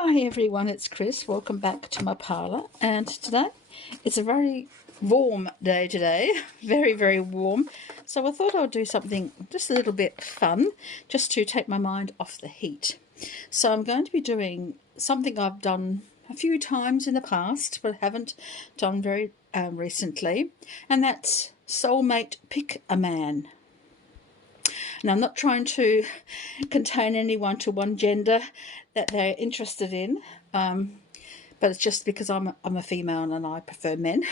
Hi everyone, it's Chris. Welcome back to my parlour, and today it's a very warm day today, very warm, so I thought I'd do something just a little bit fun just to take my mind off the heat. So I'm going to be doing something I've done a few times in the past but haven't done very recently, and that's Soulmate Pick a Man. Now, I'm not trying to contain anyone to one gender that they're interested in, but it's just because I'm a female and I prefer men.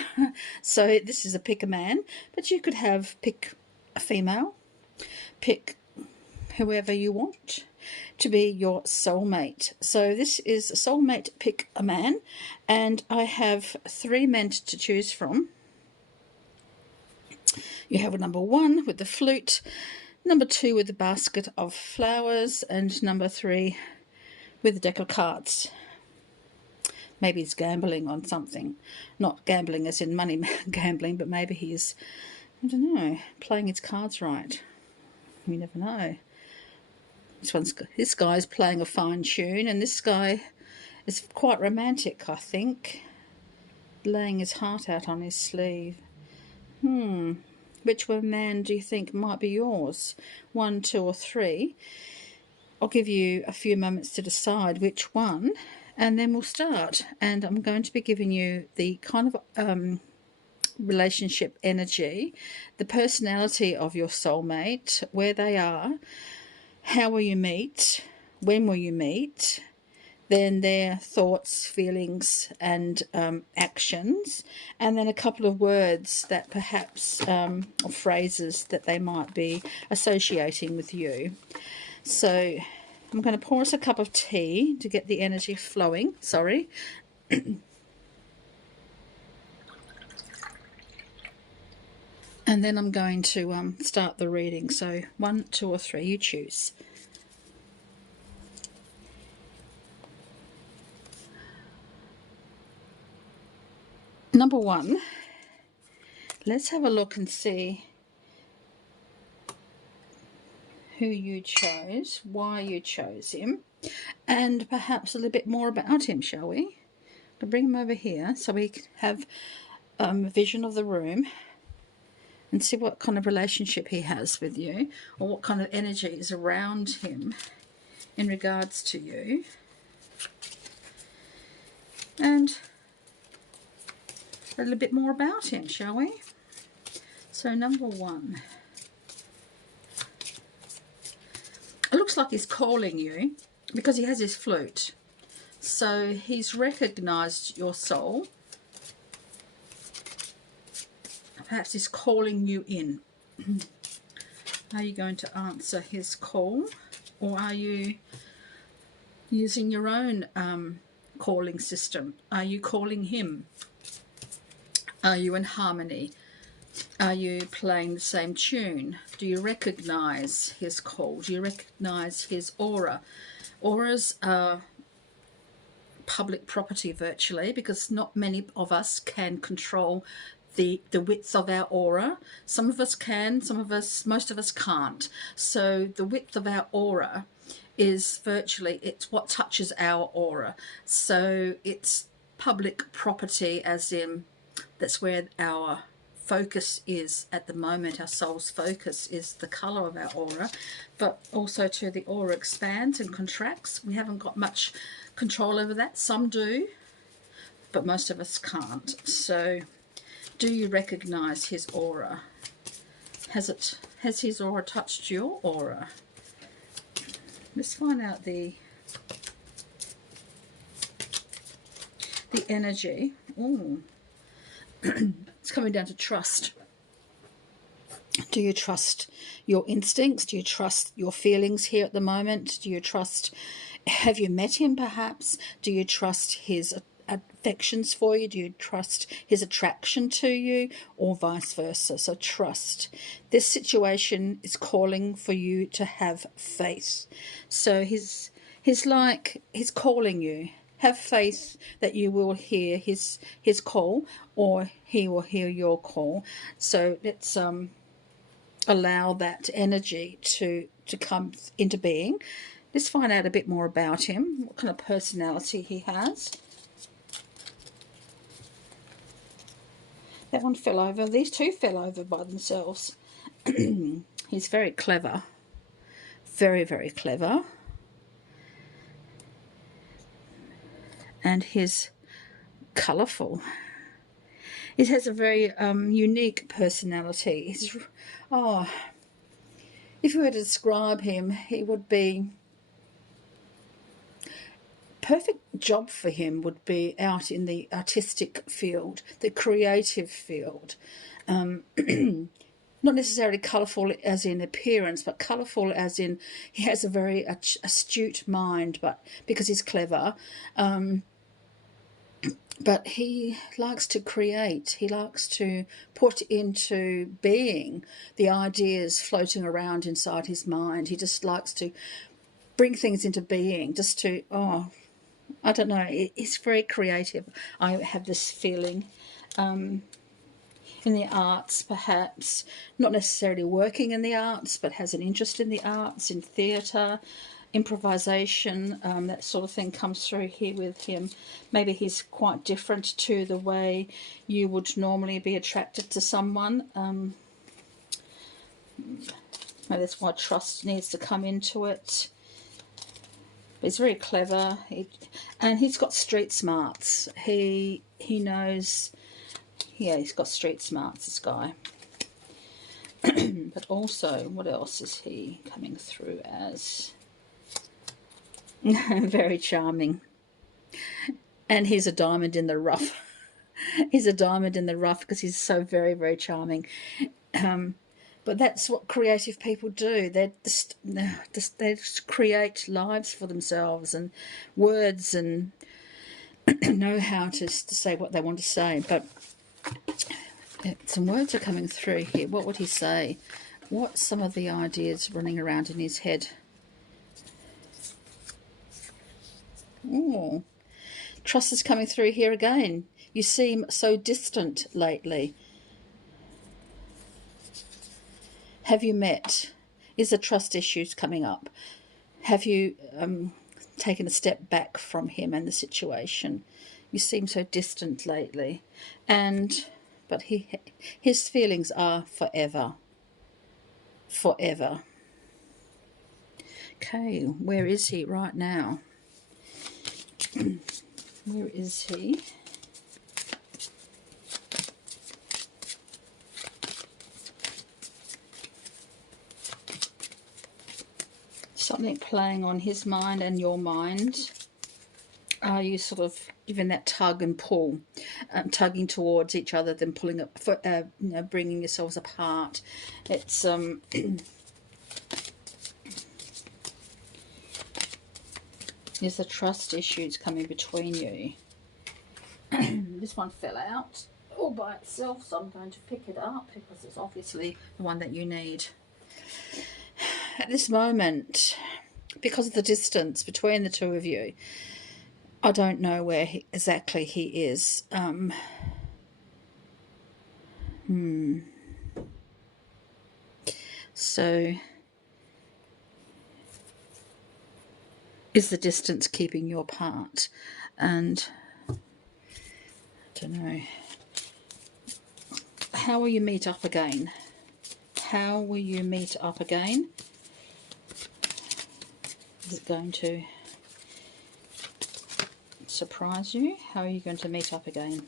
So this is a pick a man, but you could have pick a female, pick whoever you want to be your soulmate. So this is a soulmate pick a man, and I have 3 men to choose from. You have a number 1 with the flute, number 2 with the basket of flowers, and number 3 with a deck of cards. Maybe he's gambling on something. Not gambling as in money gambling, but maybe he's, I don't know, playing his cards right. You never know. This guy's playing a fine tune, and this guy is quite romantic, I think. Laying his heart out on his sleeve. Which one man do you think might be yours? 1, 2 or 3? I'll give you a few moments to decide which one, and then we'll start. And I'm going to be giving you the kind of relationship energy, the personality of your soulmate, where they are, how will you meet, when will you meet, then their thoughts, feelings and actions, and then a couple of words that perhaps, or phrases that they might be associating with you. So I'm going to pour us a cup of tea to get the energy flowing. Sorry. And then I'm going to start the reading. So 1, 2 or 3, you choose. Number 1, let's have a look and see who you chose, why you chose him, and perhaps a little bit more about him, shall we? I'll bring him over here so we can have a vision of the room and see what kind of relationship he has with you, or what kind of energy is around him in regards to you. And a little bit more about him, shall we? So number 1. It looks like he's calling you because he has his flute. So he's recognized your soul. Perhaps he's calling you in. Are you going to answer his call, or are you using your own calling system? Are you calling him? Are you in harmony? Are you playing the same tune? Do you recognize his call? Do you recognize his aura? Auras are public property virtually, because not many of us can control the width of our aura. Some of us can, most of us can't. So the width of our aura is virtually, it's what touches our aura. So it's public property, as in that's where our focus is at the moment. Our soul's focus is the colour of our aura, but also too, the aura expands and contracts. We haven't got much control over that. Some do, but most of us can't. So do you recognise his aura? Has his aura touched your aura? Let's find out the energy. Ooh. It's coming down to trust. Do you trust your instincts? Do you trust your feelings here at the moment? Do you trust, have you met him perhaps? Do you trust his affections for you? Do you trust his attraction to you, or vice versa? So trust. This situation is calling for you to have faith. So he's calling you. Have faith that you will hear his call, or he will hear your call. So let's allow that energy to come into being. Let's find out a bit more about him. what kind of personality he has. That one fell over. These two fell over by themselves. He's very clever. Very, very clever. And he's colourful. He has a very unique personality. If you were to describe him, he would be... perfect job for him would be out in the artistic field, the creative field. Not necessarily colourful as in appearance, but colourful as in he has a very astute mind, but because he's clever. But he likes to create. He likes to put into being the ideas floating around inside his mind. He just likes to bring things into being, just to, I don't know, it's very creative. I have this feeling. In the arts, perhaps, not necessarily working in the arts, but has an interest in the arts, in theatre, improvisation, that sort of thing comes through here with him. Maybe he's quite different to the way you would normally be attracted to someone. Maybe that's why trust needs to come into it. But he's very clever, and he's got street smarts. He knows, yeah, he's got street smarts, this guy. But also, what else is he coming through as? Very charming. And he's a diamond in the rough. He's a diamond in the rough because he's so very, very charming. But that's what creative people do. They just create lives for themselves and words, and know how to say what they want to say. But some words are coming through here. What would he say? What's some of the ideas running around in his head? Oh, trust is coming through here again. You seem so distant lately. Have you met? Is the trust issues coming up? Have you taken a step back from him and the situation? You seem so distant lately. But his feelings are forever. Forever. Okay, where is he right now? Where is he? Something playing on his mind and your mind. Are you sort of giving that tug and pull, tugging towards each other, then pulling up, bringing yourselves apart? It's there's the trust issues coming between you. This one fell out all by itself, so I'm going to pick it up because it's obviously the one that you need. At this moment, because of the distance between the two of you, I don't know where exactly he is. So, is the distance keeping you apart? And I don't know. How will you meet up again? How will you meet up again? Is it going to surprise you? How are you going to meet up again?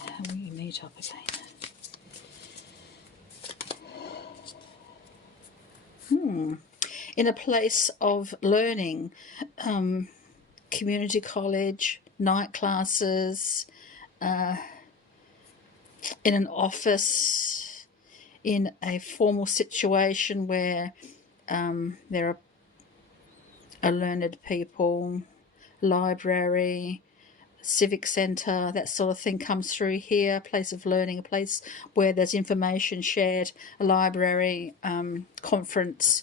How will you meet up again? In a place of learning, community college, night classes, in an office, in a formal situation where there are learned people, library, civic centre, that sort of thing comes through here. A place of learning, a place where there's information shared, a library, conference,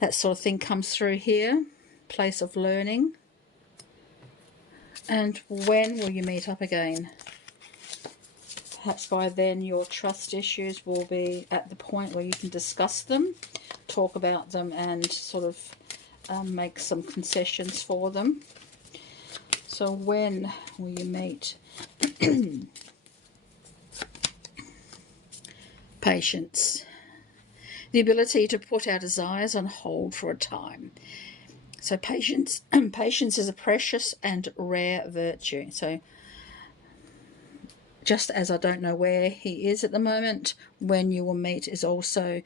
that sort of thing comes through here. Place of learning. And when will you meet up again? Perhaps by then your trust issues will be at the point where you can discuss them, talk about them, and sort of make some concessions for them. So when will you meet? Patience. The ability to put our desires on hold for a time. So patience, patience is a precious and rare virtue. So just as I don't know where he is at the moment, when you will meet is also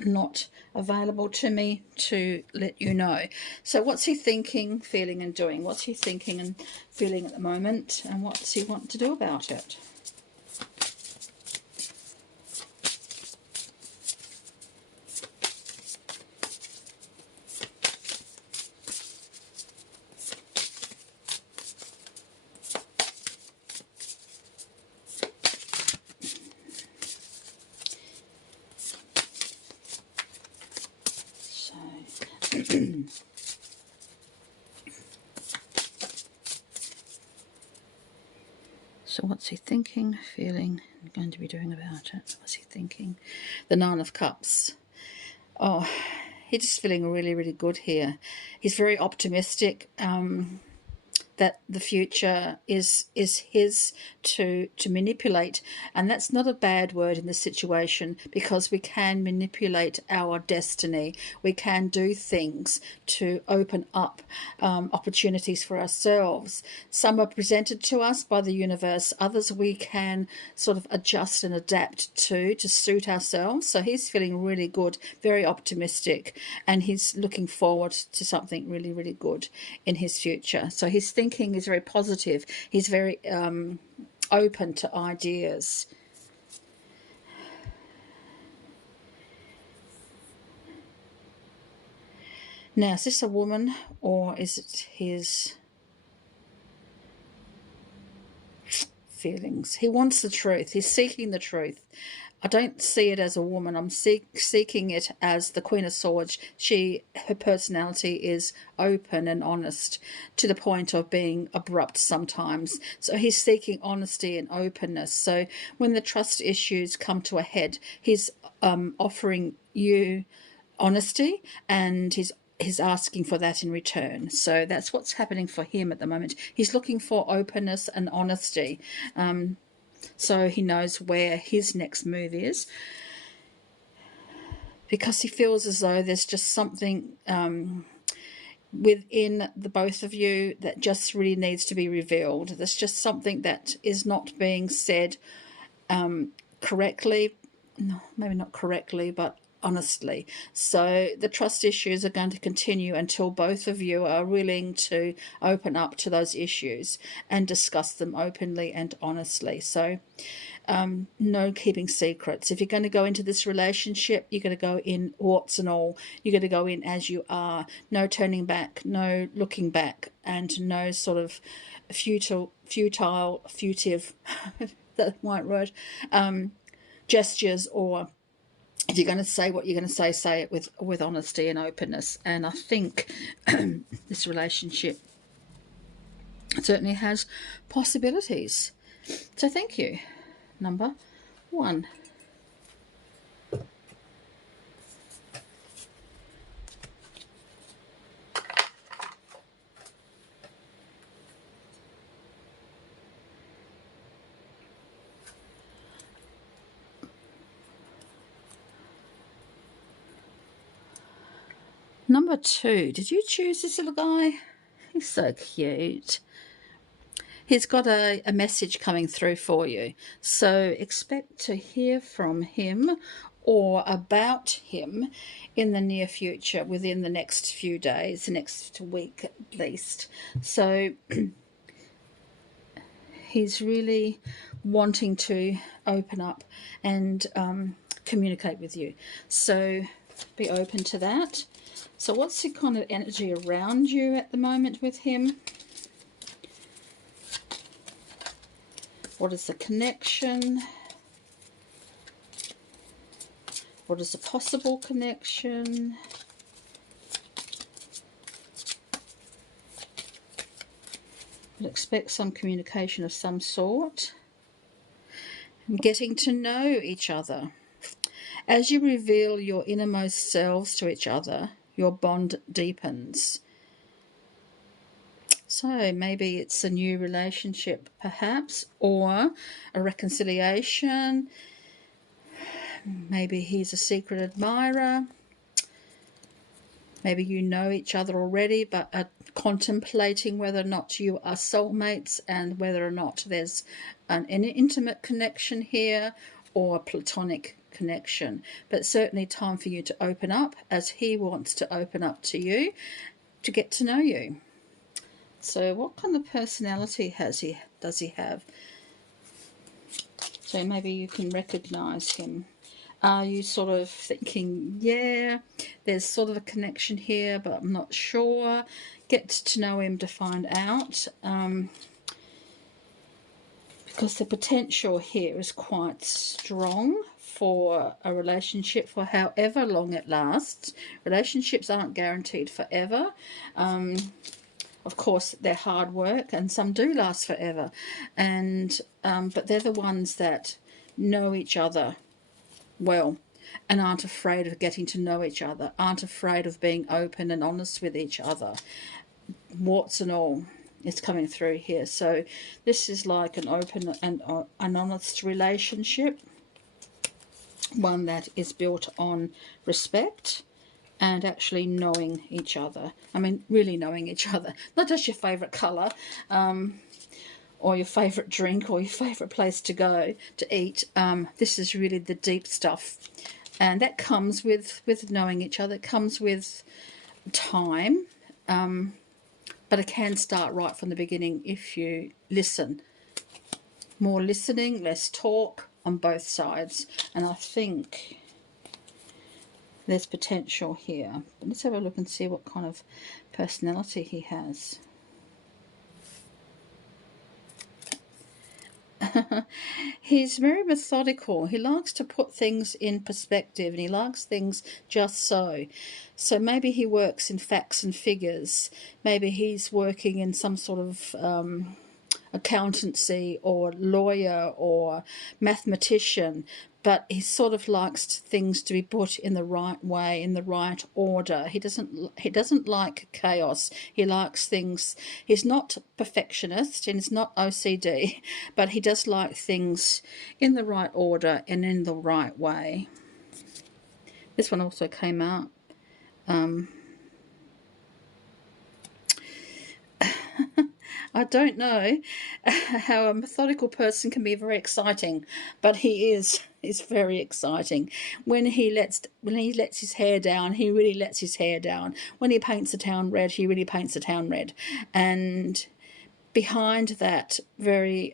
not available to me to let you know. So what's he thinking, feeling and doing? What's he thinking and feeling at the moment, and what's he want to do about it? So what's he thinking, feeling, and going to be doing about it? What's he thinking? The Nine of Cups. Oh, he's just feeling really, really good here. He's very optimistic. That the future is his to manipulate, and that's not a bad word in this situation, because we can manipulate our destiny. We can do things to open up opportunities for ourselves. Some are presented to us by the universe, others we can sort of adjust and adapt to suit ourselves. So he's feeling really good, very optimistic, and he's looking forward to something really, really good in his future. So his thinking is very positive. He's very open to ideas. Now, is this a woman or is it his feelings? He wants the truth. He's seeking the truth. I don't see it as a woman. I'm seeking it as the Queen of Swords. Her personality is open and honest to the point of being abrupt sometimes. So he's seeking honesty and openness. So when the trust issues come to a head, he's offering you honesty, and he's asking for that in return. So that's what's happening for him at the moment. He's looking for openness and honesty. So he knows where his next move is, because he feels as though there's just something within the both of you that just really needs to be revealed. There's just something that is not being said correctly. No, maybe not correctly, but honestly. So the trust issues are going to continue until both of you are willing to open up to those issues and discuss them openly and honestly. So no keeping secrets. If you're going to go into this relationship, you're going to go in warts and all. You're going to go in as you are. No turning back, no looking back, and no sort of futile, that white word, gestures, or if you're going to say what you're going to say it with honesty and openness. And I think this relationship certainly has possibilities. So thank you. Number 1. Number 2. Did you choose this little guy? He's so cute. He's got a message coming through for you. So expect to hear from him or about him in the near future, within the next few days, the next week at least. So he's really wanting to open up and communicate with you. So be open to that. So what's the kind of energy around you at the moment with him? What is the connection? What is a possible connection? But expect some communication of some sort. Getting to know each other. As you reveal your innermost selves to each other, your bond deepens. So maybe it's a new relationship, perhaps, or a reconciliation. Maybe he's a secret admirer. Maybe you know each other already, but are contemplating whether or not you are soulmates and whether or not there's an intimate connection here or a platonic connection. But certainly time for you to open up, as he wants to open up to you to get to know you. So what kind of personality does he have? So maybe you can recognize him. Are you sort of thinking, yeah, there's sort of a connection here, but I'm not sure? Get to know him to find out. Because the potential here is quite strong for a relationship for however long it lasts. Relationships aren't guaranteed forever. Of course, they're hard work, and some do last forever. And but they're the ones that know each other well and aren't afraid of getting to know each other, aren't afraid of being open and honest with each other, warts and all. It's coming through here. So this is like an open and an honest relationship, one that is built on respect and actually knowing each other. I mean, really knowing each other, not just your favourite colour, or your favourite drink, or your favourite place to go to eat. This is really the deep stuff, and that comes with knowing each other. It comes with time, but it can start right from the beginning if you listen. More listening, less talk on both sides, and I think there's potential here. But let's have a look and see what kind of personality he has. He's very methodical. He likes to put things in perspective, and he likes things just so. So maybe he works in facts and figures. Maybe he's working in some sort of accountancy or lawyer or mathematician, but he sort of likes things to be put in the right way, in the right order. He doesn't like chaos. He likes things. He's not perfectionist and he's not OCD, but he does like things in the right order and in the right way. This one also came out. I don't know how a methodical person can be very exciting, but he is very exciting. When he lets his hair down, he really lets his hair down. When he paints the town red, he really paints the town red. And behind that very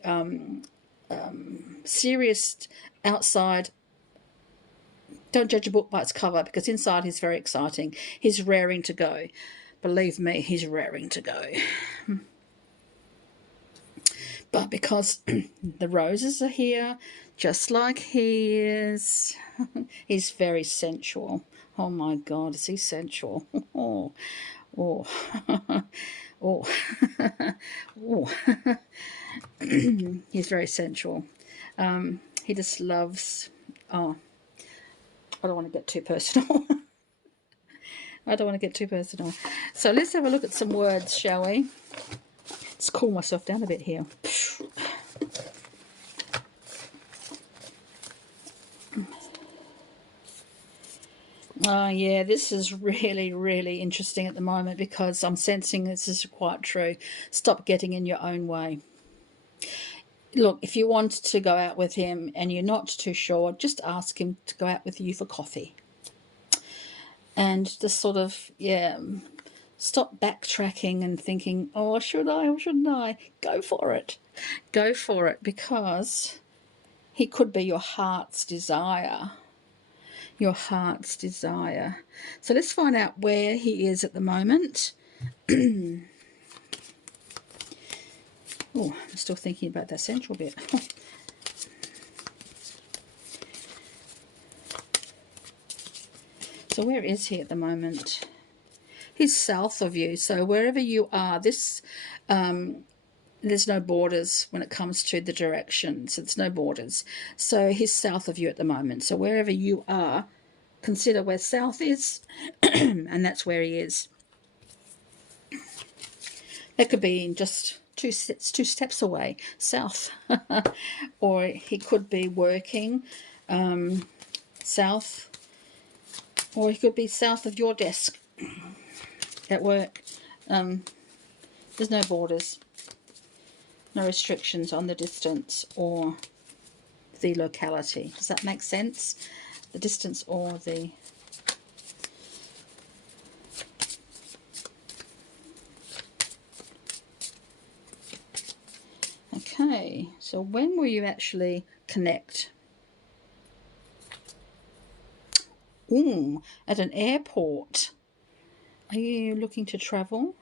serious outside, don't judge a book by its cover, because inside he's very exciting. He's raring to go. Believe me, he's raring to go. But because the roses are here, just like he is, he's very sensual. Oh my God, is he sensual? Oh, oh, oh, oh. He's very sensual. He just loves, oh, I don't want to get too personal. I don't want to get too personal. So let's have a look at some words, shall we? Let's cool myself down a bit here. Yeah, this is really, really interesting at the moment, because I'm sensing this is quite true. Stop getting in your own way. Look, if you want to go out with him and you're not too sure, just ask him to go out with you for coffee. And just sort of, yeah, stop backtracking and thinking, oh, should I or shouldn't I? Go for it. Go for it, because he could be your heart's desire. Your heart's desire. So let's find out where he is at the moment. Oh, I'm still thinking about that central bit. So where is he at the moment? He's south of you. So wherever you are, this there's no borders when it comes to the directions. It's no borders. So he's south of you at the moment. So wherever you are, consider where south is, and that's where he is. It could be in just two steps away, south. Or he could be working south, or he could be south of your desk at work. There's no borders, no restrictions on the distance or the locality. Does that make sense? The distance or the... Okay, so when will you actually connect? Ooh, at an airport. Are you looking to travel?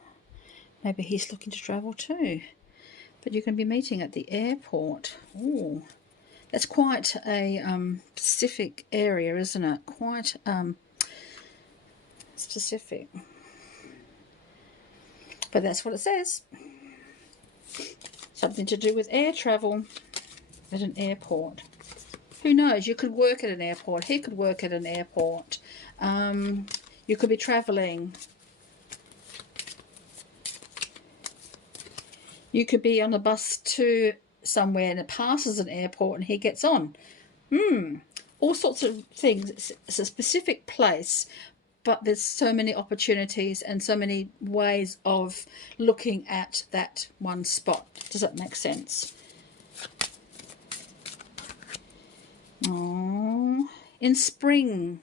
Maybe he's looking to travel too. But you can be meeting at the airport. Ooh, that's quite a specific area, isn't it? Quite specific. But that's what it says. Something to do with air travel at an airport. Who knows? You could work at an airport. He could work at an airport. You could be travelling. You could be on a bus to somewhere and it passes an airport and he gets on. All sorts of things. It's a specific place, but there's so many opportunities and so many ways of looking at that one spot. Does that make sense? Oh, in spring.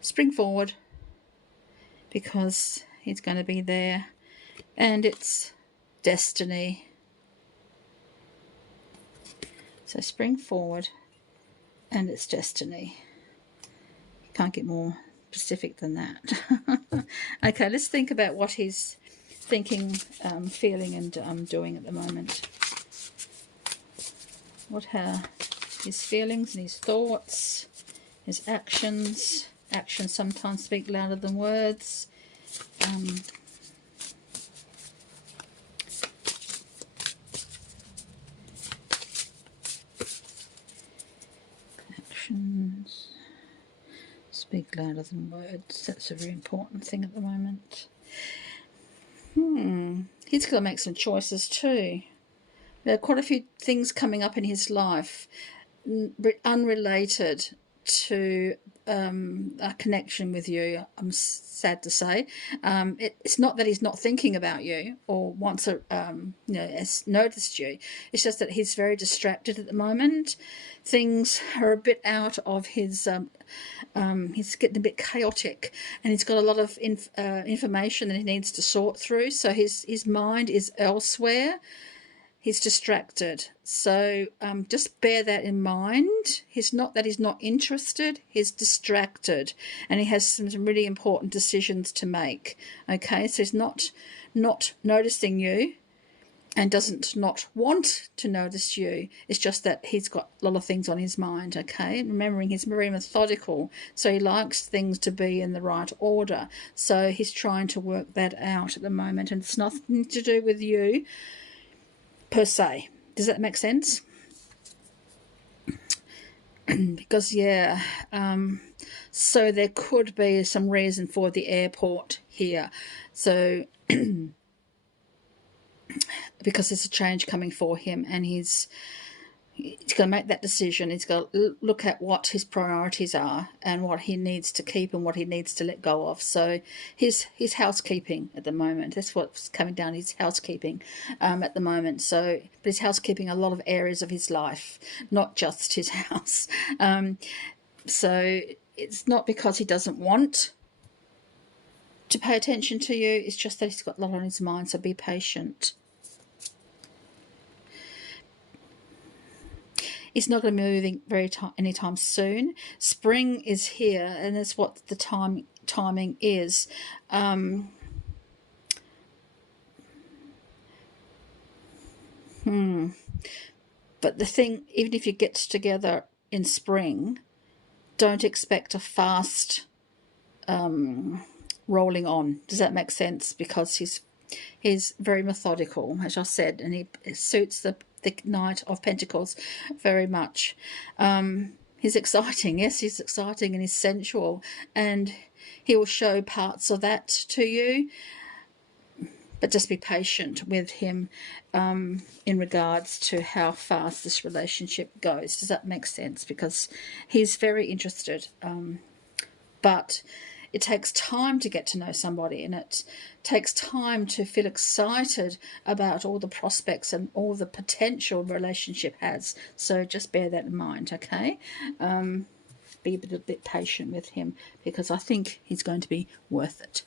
Spring forward, because he's going to be there. And it's destiny. So spring forward, and it's destiny. Can't get more specific than that. Okay, let's think about what he's thinking, feeling, and doing at the moment. What are his feelings and his thoughts, his actions? Actions sometimes speak louder than words. Actions speak louder than words. That's a very important thing at the moment. He's got to make some choices too. There are quite a few things coming up in his life unrelated to a connection with you. I'm sad to say. It's not that he's not thinking about you or wants to, has noticed you. It's just that he's very distracted at the moment. Things are a bit out of his. He's getting a bit chaotic, and he's got a lot of information that he needs to sort through. So his mind is elsewhere. He's distracted. So just bear that in mind. He's not that he's not interested. He's distracted. And he has some really important decisions to make. Okay, so he's not noticing you and doesn't not want to notice you. It's just that he's got a lot of things on his mind, okay? Remembering he's very methodical, so he likes things to be in the right order. So he's trying to work that out at the moment, and it's nothing to do with you per se. Does that make sense? Because so there could be some reason for the airport here. So because there's a change coming for him, and he's going to make that decision. He's got to look at what his priorities are and what he needs to keep and what he needs to let go of. So his housekeeping at the moment, that's what's coming down, his housekeeping at the moment. So, but he's housekeeping a lot of areas of his life, not just his house. So it's not because he doesn't want to pay attention to you, it's just that he's got a lot on his mind, so be patient. It's not going to be moving anytime soon. Spring is here, and that's what the timing is. But the thing, even if you get together in spring, don't expect a fast rolling on. Does that make sense? Because he's He's very methodical, as I said, and he suits the Knight of Pentacles very much. He's exciting. Yes, he's exciting and he's sensual, and he will show parts of that to you. But just be patient with him in regards to how fast this relationship goes. Does that make sense? Because he's very interested. But it takes time to get to know somebody, and it takes time to feel excited about all the prospects and all the potential relationship has. So just bear that in mind, okay? Be a bit patient with him, because I think he's going to be worth it.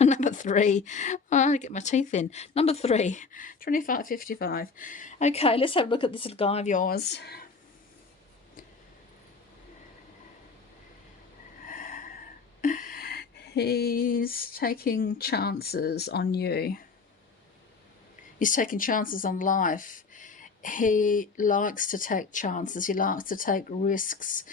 Number 3. Oh, I get my teeth in. Number 3, 2555. Okay, let's have a look at this little guy of yours. He's taking chances on you. He's taking chances on life. He likes to take chances. He likes to take risks.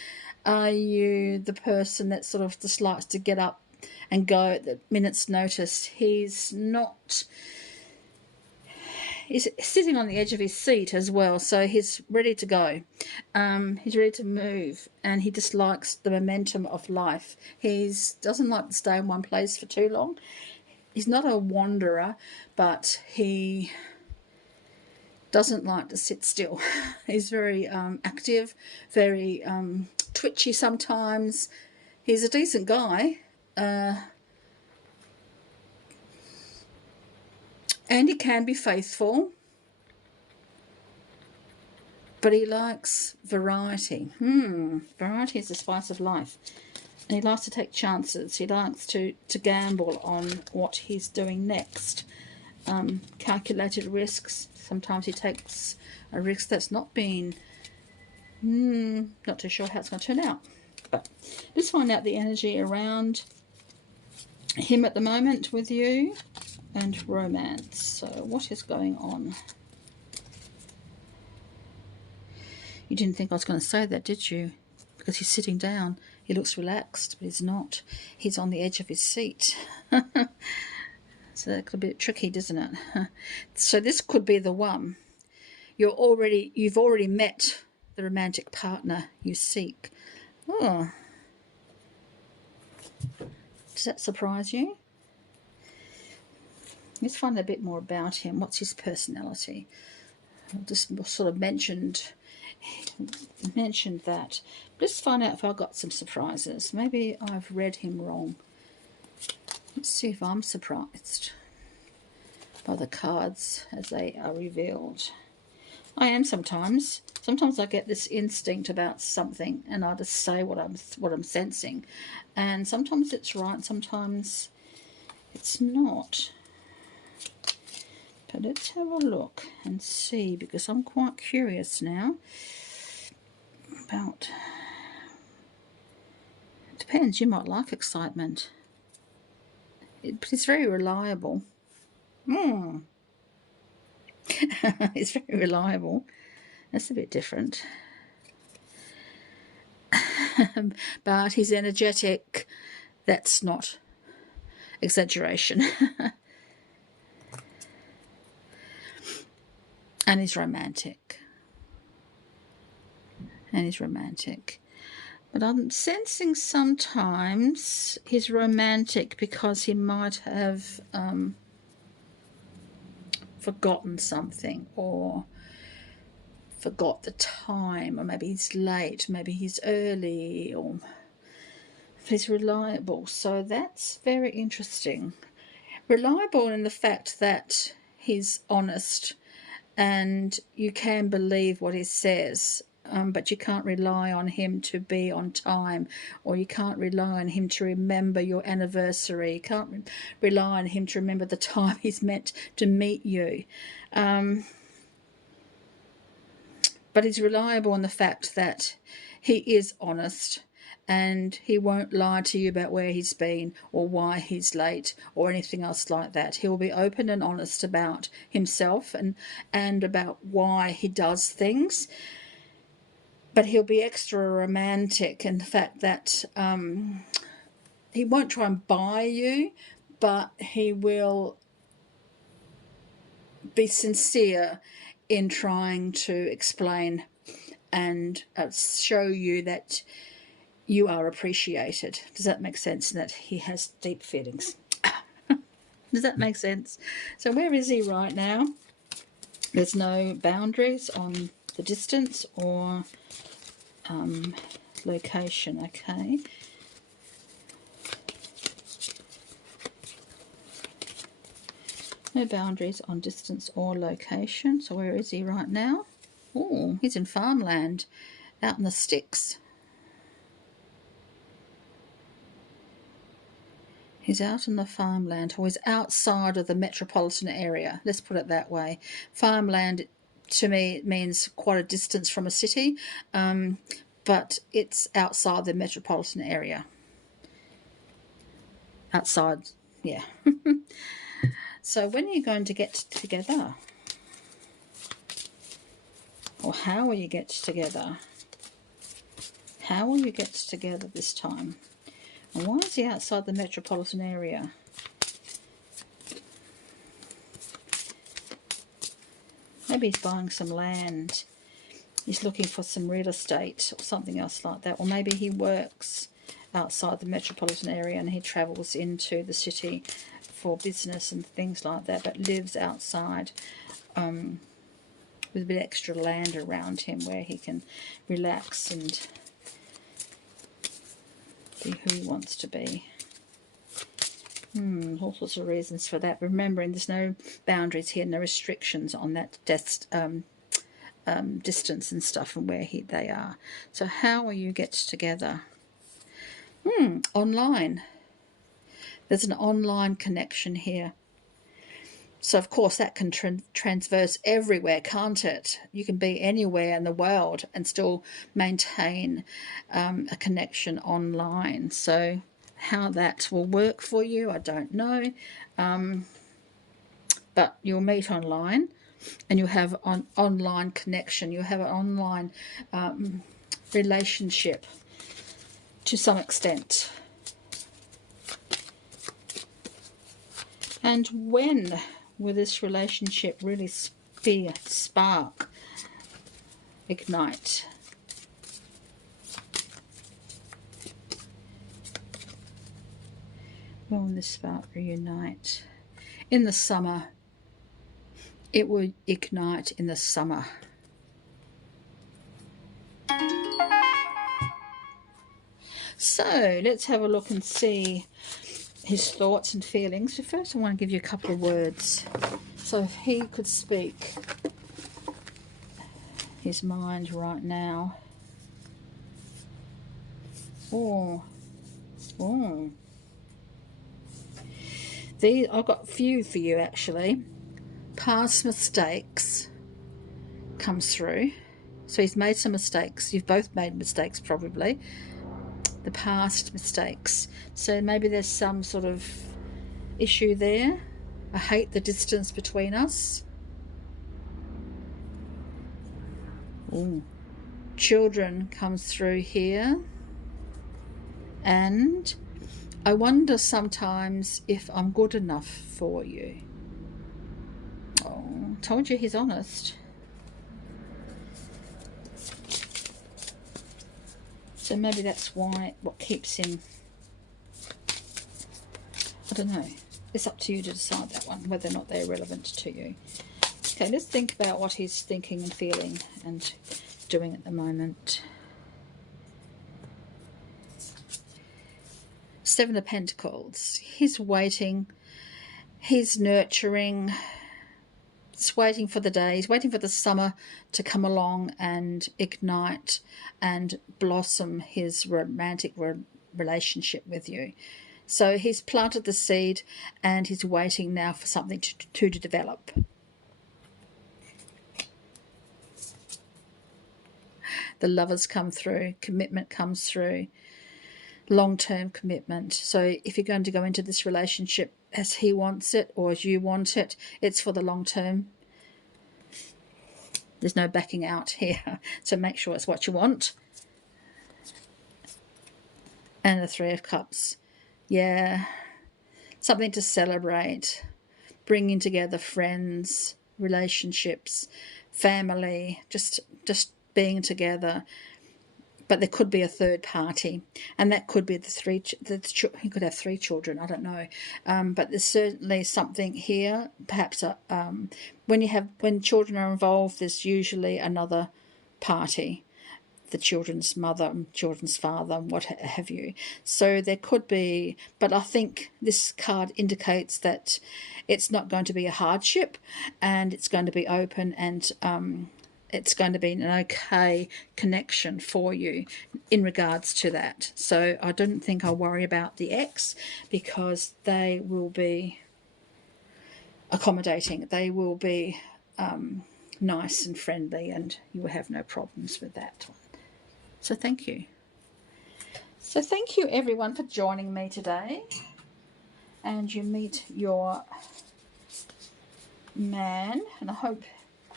Are you the person that sort of just likes to get up and go at the minute's notice? He's not. He's sitting on the edge of his seat as well, so he's ready to go. He's ready to move, and he just likes the momentum of life. He doesn't like to stay in one place for too long. He's not a wanderer, but he doesn't like to sit still. He's very active, very twitchy sometimes. He's a decent guy. And he can be faithful, but he likes variety. Variety is the spice of life. And he likes to take chances. He likes to gamble on what he's doing next. Calculated risks. Sometimes he takes a risk that's not been, not too sure how it's going to turn out. But let's find out the energy around him at the moment with you. And romance. So what is going on? You didn't think I was going to say that, did you? Because he's sitting down. He looks relaxed, but he's not. He's on the edge of his seat. So that could be a bit tricky, doesn't it? So this could be the one. You've already met the romantic partner you seek. Oh. Does that surprise you? Let's find a bit more about him. What's his personality? I just sort of mentioned that. Let's find out if I got some surprises. Maybe I've read him wrong. Let's see if I'm surprised by the cards as they are revealed. I am sometimes. Sometimes I get this instinct about something, and I just say what I'm sensing. And sometimes it's right, sometimes it's not. But let's have a look and see, because I'm quite curious now about. It depends. You might like excitement. But it's very reliable. It's very reliable. That's a bit different. But he's energetic. That's not exaggeration. And he's romantic. But I'm sensing sometimes he's romantic because he might have forgotten something, or forgot the time, or maybe he's late, maybe he's early, or he's reliable. So that's very interesting. Reliable in the fact that he's honest, and you can believe what he says, but you can't rely on him to be on time, or you can't rely on him to remember your anniversary. You can't rely on him to remember the time he's meant to meet you. But he's reliable in the fact that he is honest, and he won't lie to you about where he's been or why he's late or anything else like that. He'll be open and honest about himself and about why he does things. But he'll be extra romantic in the fact that he won't try and buy you, but he will be sincere in trying to explain and show you that you are appreciated. Does that make sense? That he has deep feelings. Does that make sense? So where is he right now? There's no boundaries on the distance or location, okay? No boundaries on distance or location. So where is he right now? Oh, he's in farmland, out in the sticks. He's out in the farmland, or he's outside of the metropolitan area. Let's put it that way. Farmland, to me, means quite a distance from a city, but it's outside the metropolitan area. Outside, yeah. So when are you going to get together? Or how will you get together? How will you get together this time? And why is he outside the metropolitan area? Maybe he's buying some land. He's looking for some real estate or something else like that. Or maybe he works outside the metropolitan area and he travels into the city for business and things like that, but lives outside with a bit extra land around him where he can relax and be who he wants to be. All sorts of reasons for that. Remembering there's no boundaries here, no restrictions on that distance and stuff and where they are. So how will you get together? Online. There's an online connection here. So, of course, that can transverse everywhere, can't it? You can be anywhere in the world and still maintain a connection online. So how that will work for you, I don't know. But you'll meet online and you'll have an online connection. You'll have an online relationship to some extent. And when will this relationship really spark, ignite? When will this spark reunite? In the summer. It will ignite in the summer. So let's have a look and see his thoughts and feelings. But first I want to give you a couple of words. So if he could speak his mind right now. I've got a few for you actually. Past mistakes comes through. So he's made some mistakes. You've both made mistakes probably. The past mistakes. So maybe there's some sort of issue there. I hate the distance between us. Ooh. Children comes through here. And I wonder sometimes if I'm good enough for you. Oh, told you he's honest. So maybe that's what keeps him. I don't know. It's up to you to decide that one, whether or not they're relevant to you. Okay, let's think about what he's thinking and feeling and doing at the moment. Seven of Pentacles. He's waiting. He's nurturing. He's waiting for the day. He's waiting for the summer to come along and ignite and blossom his romantic relationship with you. So he's planted the seed and he's waiting now for something to develop. The lovers come through. Commitment comes through. long-term commitment. So if you're going to go into this relationship as he wants it or as you want it, it's for the long term. There's no backing out here. So make sure it's what you want. And the Three of Cups. Yeah. Something to celebrate. Bringing together friends, relationships, family, just being together. But there could be a third party, and that could be he could have 3 children, I don't know. But there's certainly something here. Perhaps when children are involved, there's usually another party, the children's mother, children's father, and what have you. So there could be, but I think this card indicates that it's not going to be a hardship, and it's going to be open, and it's going to be an okay connection for you in regards to that. So I don't think I'll worry about the ex, because they will be accommodating. They will be nice and friendly, and you will have no problems with that one. So thank you. So thank you everyone for joining me today. And you meet your man, and I hope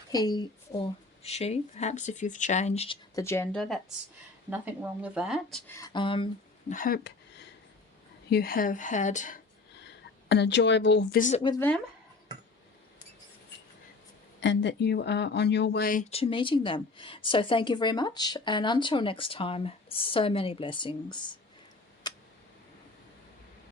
he or she, perhaps if you've changed the gender, that's nothing wrong with that. I hope you have had an enjoyable visit with them, and that you are on your way to meeting them. So thank you very much, and until next time, so many blessings.